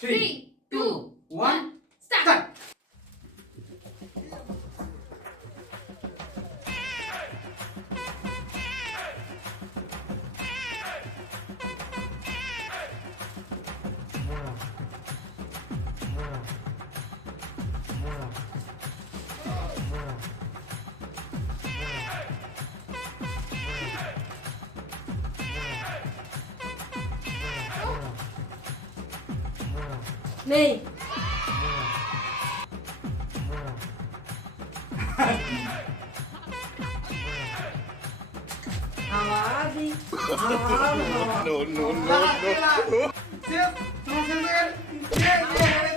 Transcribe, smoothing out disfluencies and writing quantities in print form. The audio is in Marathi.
3, 2, 1, start. नाही. आवाज ही. No, no, no, no. Chef, no se ve.